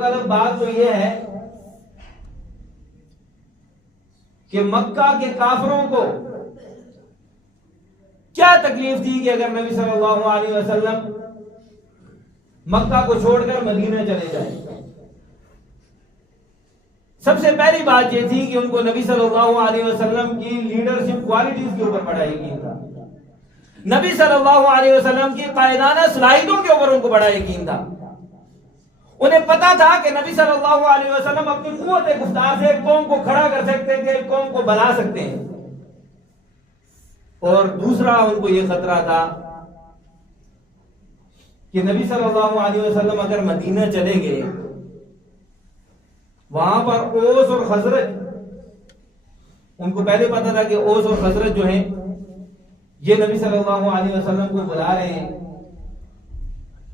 طرف بات تو یہ ہے کہ مکہ کے کافروں کو کیا تکلیف تھی کہ اگر نبی صلی اللہ علیہ وسلم مکہ کو چھوڑ کر مدینہ چلے جائیں. سب سے پہلی بات یہ تھی کہ ان کو نبی صلی اللہ علیہ وسلم کی لیڈرشپ کوالٹیز کے اوپر بڑا یقین تھا. نبی صلی اللہ علیہ وسلم کی قائدانہ صلاحیتوں کے اوپر ان کو بڑا یقین تھا. انہیں پتا تھا کہ نبی صلی اللہ علیہ وسلم اپنی قوت گفتار سے ایک قوم کو کھڑا کر سکتے تھے, ایک قوم کو بنا سکتے ہیں. اور دوسرا ان کو یہ خطرہ تھا کہ نبی صلی اللہ علیہ وسلم اگر مدینہ چلے گئے, وہاں پر اوس اور خزرج, ان کو پہلے پتا تھا کہ اوس اور خزرج جو ہیں یہ نبی صلی اللہ علیہ وسلم کو بلا رہے ہیں.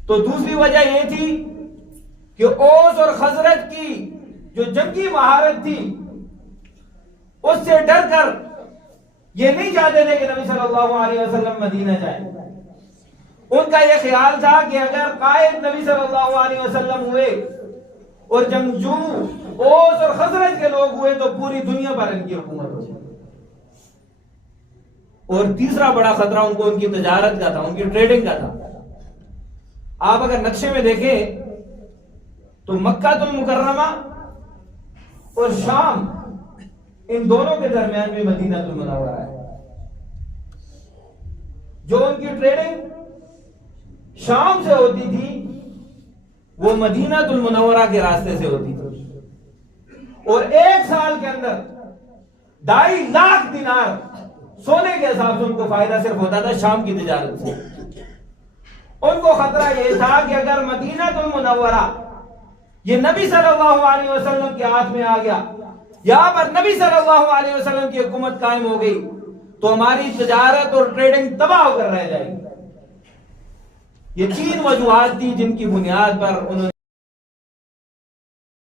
تو دوسری وجہ یہ تھی کہ اوس اور خزرج کی جو جنگی مہارت تھی اس سے ڈر کر یہ نہیں چاہتے تھے کہ نبی صلی اللہ علیہ وسلم مدینہ جائیں. ان کا یہ خیال تھا کہ اگر قائد نبی صلی اللہ علیہ وسلم ہوئے اور جنگجو اوس اور خزرج کے لوگ ہوئے تو پوری دنیا پر ان کی حکومت ہو جائے. اور تیسرا بڑا خطرہ ان کو ان کی تجارت کا تھا, ان کی ٹریڈنگ کا تھا. آپ اگر نقشے میں دیکھیں تو مکہ المکرمہ اور شام, ان دونوں کے درمیان میں مدینہ المنورہ ہے. جو ان کی ٹریڈنگ شام سے ہوتی تھی وہ مدینہ المنورہ کے راستے سے ہوتی تھی. اور ایک سال کے اندر 2.5 لاکھ دینار سونے کے حساب سے ان کو فائدہ صرف ہوتا تھا شام کی تجارت سے. ان کو خطرہ یہ تھا کہ اگر مدینہ المنورہ یہ نبی صلی اللہ علیہ وسلم کے ہاتھ میں آ گیا, یہاں پر نبی صلی اللہ علیہ وسلم کی حکومت قائم ہو گئی تو ہماری تجارت اور ٹریڈنگ تباہ ہو کر رہ جائے گی. یہ 3 وجوہات تھی جن کی بنیاد پر انہوں نے